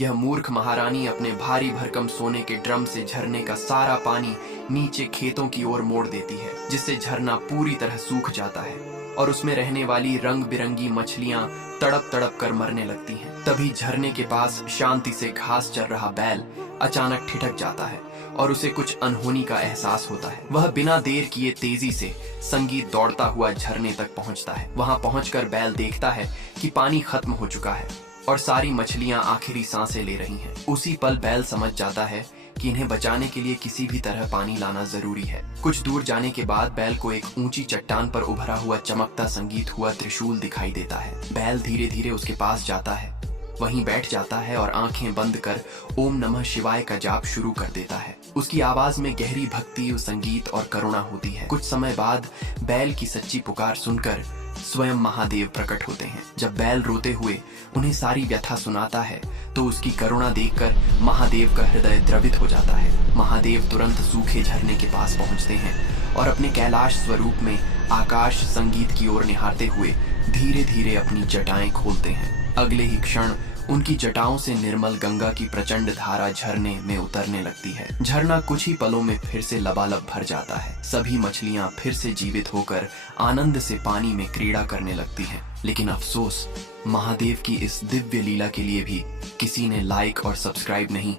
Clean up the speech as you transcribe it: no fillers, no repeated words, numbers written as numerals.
यह मूर्ख महारानी अपने भारी भरकम सोने के ड्रम से झरने का सारा पानी नीचे खेतों की ओर मोड़ देती है, जिससे झरना पूरी तरह सूख जाता है और उसमें रहने वाली रंग बिरंगी मछलियां तड़प तड़प कर मरने लगती हैं। तभी झरने के पास शांति से घास चर रहा बैल अचानक ठिठक जाता है और उसे कुछ अनहोनी का एहसास होता है। वह बिना देर किए तेजी से संगीत दौड़ता हुआ झरने तक पहुंचता है। वहां पहुंचकर बैल देखता है कि पानी खत्म हो चुका है और सारी मछलियां आखिरी सांसें ले रही हैं। उसी पल बैल समझ जाता है कि इन्हें बचाने के लिए किसी भी तरह पानी लाना जरूरी है। कुछ दूर जाने के बाद बैल को एक ऊंची चट्टान पर उभरा हुआ चमकता संगीत हुआ त्रिशूल दिखाई देता है। बैल धीरे धीरे उसके पास जाता है, वहीं बैठ जाता है और आंखें बंद कर ओम नमः शिवाय का जाप शुरू कर देता है। उसकी आवाज में गहरी भक्ति, संगीत और करुणा होती है। कुछ समय बाद बैल की सच्ची पुकार सुनकर स्वयं महादेव प्रकट होते हैं। जब बैल रोते हुए उन्हें सारी व्यथा सुनाता है तो उसकी करुणा देखकर महादेव का हृदय द्रवित हो जाता है। महादेव तुरंत सूखे झरने के पास पहुंचते हैं और अपने कैलाश स्वरूप में आकाश संगीत की ओर निहारते हुए धीरे धीरे अपनी जटाएं खोलते हैं। अगले ही क्षण उनकी जटाओं से निर्मल गंगा की प्रचंड धारा झरने में उतरने लगती है। झरना कुछ ही पलों में फिर से लबालब भर जाता है। सभी मछलियां फिर से जीवित होकर आनंद से पानी में क्रीड़ा करने लगती हैं। लेकिन अफसोस, महादेव की इस दिव्य लीला के लिए भी किसी ने लाइक और सब्सक्राइब नहीं